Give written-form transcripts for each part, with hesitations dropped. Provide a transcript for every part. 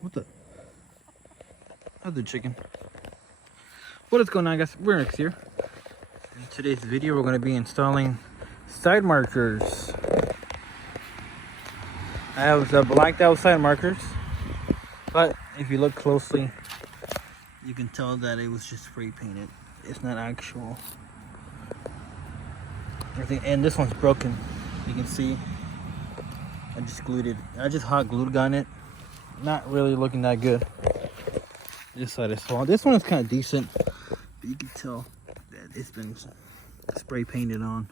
What the other chicken? What is going on, guys? Rex here. In today's video, we're going to be installing side markers. I have blacked out side markers, but if you look closely, you can tell that it was just spray painted. It's not actual. Everything, and this one's broken. You can see I just glued it. I just hot glued gun it. Not really looking that good. This side is small. This one is kind of decent, but you can tell that it's been spray painted on.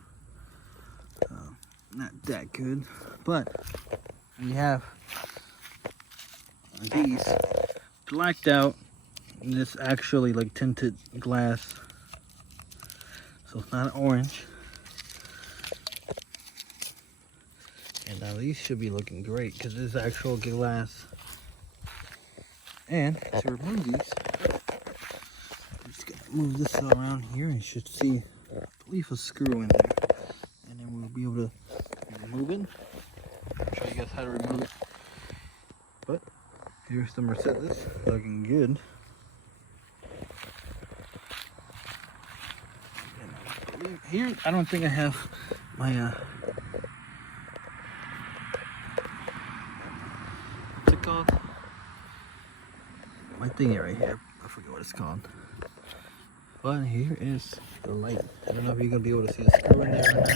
Not that good, but we have these blacked out. This actually like tinted glass, so it's not orange. And now these should be looking great because this is actual glass. And to remove these, I'm just gonna move this around here and you should see, I believe, a screw in there. And then we'll be able to remove it. I'll show you guys how to remove it. But here's the Mercedes, looking good. And here, I don't think I have my what's it called? My thing right here. I forget what it's called. But here is the light. I don't know if you're gonna be able to see the screw in there or not.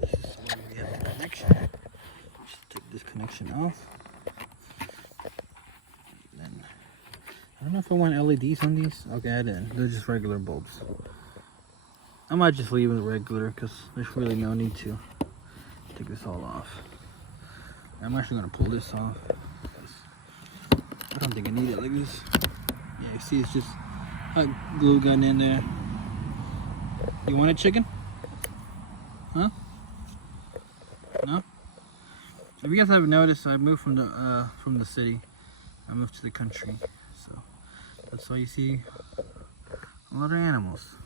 This is where we have the connection. Just take this connection off. Then I don't know if I want LEDs on these. Okay, I didn't. They're just regular bulbs. I might just leave it regular because there's really no need to take this all off. I'm actually gonna pull this off. I don't think I need it like this. Yeah, you see, it's just a glue gun in there. You want a chicken? Huh? No? If you guys haven't noticed, I moved from the city. I moved to the country, so that's why you see a lot of animals.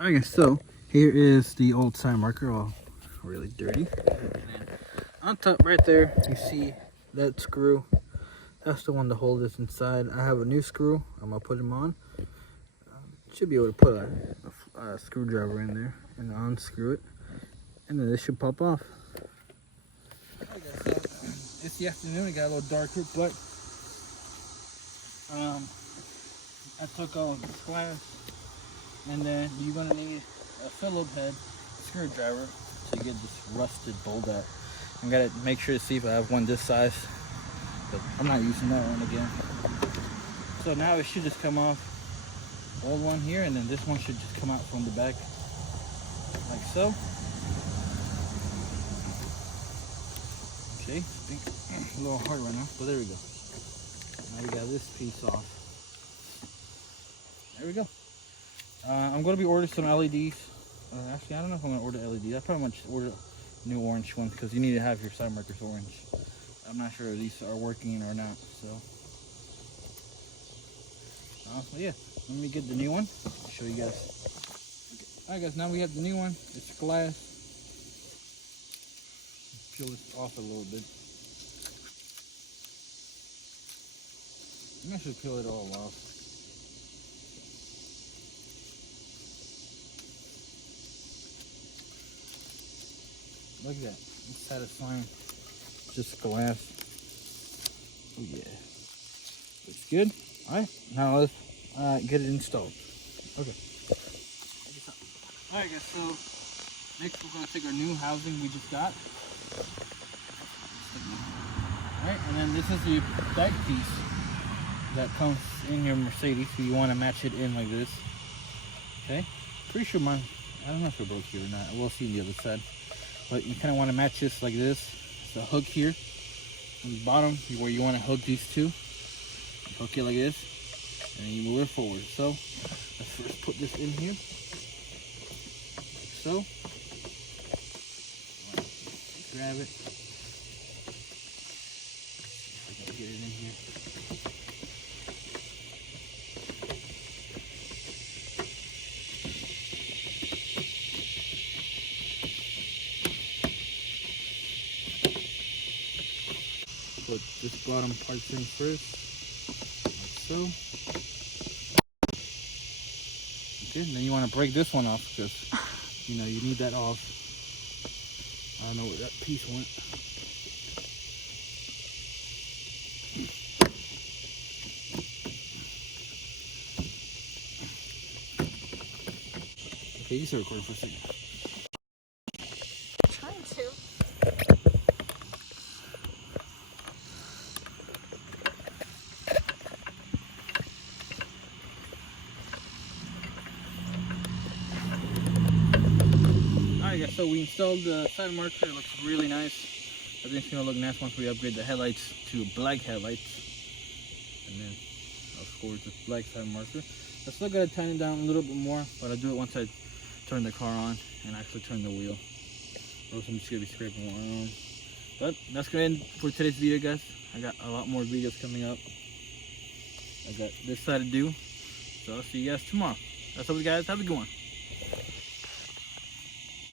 Okay, so here is the old side marker, all really dirty. On top right there, you see that screw. That's the one to hold this inside. I have a new screw. I'm gonna put them on. Should be able to put a screwdriver in there and unscrew it, and then this should pop off. It's the afternoon. It got a little darker, but I took all of this glass, and then you're gonna need a Phillips head screwdriver to get this rusted bolt out. I gotta make sure to see if I have one this size, but I'm not using that one again. So now it should just come off, the old one here, and then this one should just come out from the back, like so. Okay, I think a little hard right now, but there we go. Now we got this piece off. There we go. I'm gonna be ordering some LEDs. Actually, I don't know if I'm gonna order LEDs. I probably might just order new orange ones because you need to have your side markers orange. I'm not sure if these are working or not, so yeah, let me get the new one. I'll show you guys. Okay. Alright guys, now we have the new one. It's glass. Peel this off a little bit. I'm gonna peel it all off. Look at that, it's satisfying. Just glass. Oh yeah, looks good. All right, now let's get it installed. Okay. All right, guys. So next we're gonna take our new housing we just got. All right, and then this is the back piece that comes in your Mercedes. So you want to match it in like this. Okay. Pretty sure mine. I don't know if it broke here or not. We'll see on the other side. But you kind of want to match this like this. It's a hook here on the bottom where you want to hook these two. Hook it like this, and then you move it forward. So let's first put this in here. So grab it. See if I can get it in here. put this bottom parts in first, like so. Okay, and then you want to break this one off because you know you need that off. I don't know where that piece went. Okay, you start recording for a second. Trying to. Alright guys, so we installed the side marker. It looks really nice. I think it's gonna look nice once we upgrade the headlights to black headlights. And then of course the black side marker. I still gotta tighten it down a little bit more, but I'll do it once I turn the car on and actually turn the wheel. Or else I'm just gonna be scraping around. But that's gonna end for today's video, guys. I got a lot more videos coming up. I got this side to do. So I'll see you guys tomorrow. That's all, guys. Have a good one.